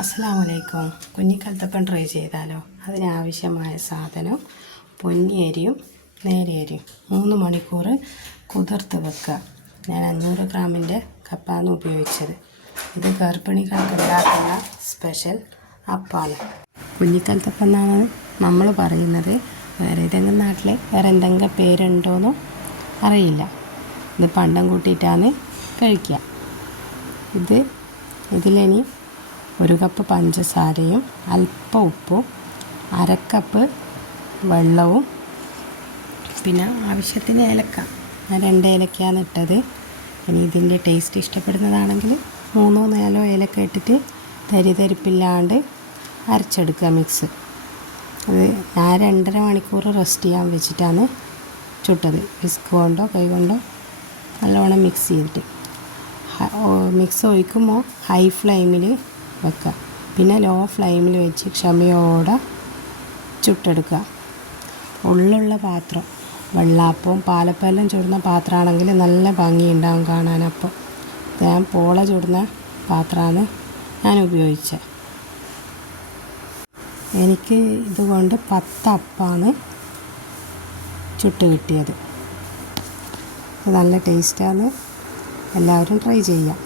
അസ്സലാമു അലൈക്കും. കുഞ്ഞിക്കലത്തപ്പം ട്രൈ ചെയ്താലോ? അതിനാവശ്യമായ സാധനം പൊന്നിയരിയും നേരിയരിയും 3 മണിക്കൂർ കുതിർത്ത് വെക്കുക. ഞാൻ 500 ഗ്രാമിൻ്റെ കപ്പാണ് ഉപയോഗിച്ചത്. ഇത് ഗർഭിണികൾക്ക് ഉണ്ടാക്കുന്ന സ്പെഷ്യൽ അപ്പമാണ്. കുഞ്ഞിക്കലത്തപ്പം എന്നാണ് നമ്മൾ പറയുന്നത്. വേറെ ഏതെങ്കിലും നാട്ടിൽ വേറെ എന്തെങ്കിലും പേരുണ്ടോയെന്നോ അറിയില്ല. ഇത് പണ്ടം കൂട്ടിയിട്ടാണ് കഴിക്കുക. ഇതിലിനി 1 കപ്പ് പഞ്ചസാരയും അല്പം ഉപ്പും 1/2 കപ്പ് വെള്ളവും പിന്നെ ആവശ്യത്തിന് ഏലക്ക. ഞാൻ 2 ഏലക്കയാണ് ഇട്ടത്. ഇനി ഇതിൻ്റെ ടേസ്റ്റ് ഇഷ്ടപ്പെടുന്നതാണെങ്കിൽ 3 4 ഏലക്ക ഇട്ടിട്ട് തരിപ്പില്ലാണ്ട് അരച്ചെടുക്കുക മിക്സ്. അത് ഞാൻ 2.5 മണിക്കൂർ റെസ്റ്റ് ചെയ്യാൻ വെച്ചിട്ടാണ് ചുട്ടത്. വിസ്ക് കൊണ്ടോ കൈ കൊണ്ടോ നല്ലോണം മിക്സ് ചെയ്തിട്ട് മിക്സ് ഒഴിക്കുമ്പോൾ ഹൈ ഫ്ലെയിമിൽ വെക്കുക. പിന്നെ ലോ ഫ്ലെയിമിൽ വെച്ച് ക്ഷമയോടെ ചുട്ടെടുക്കുക. ഉള്ളുള്ള പാത്രം, വെള്ളാപ്പവും പാലപ്പെല്ലാം ചുടുന്ന പാത്രമാണെങ്കിൽ നല്ല ഭംഗിയുണ്ടാവും കാണാനപ്പം. ഞാൻ പോള ചുടുന്ന പാത്രമാണ് ഞാൻ ഉപയോഗിച്ചത്. എനിക്ക് ഇതുകൊണ്ട് 10 അപ്പമാണ് ചുട്ട് കിട്ടിയത്. നല്ല ടേസ്റ്റാണ്. എല്ലാവരും ട്രൈ ചെയ്യുക.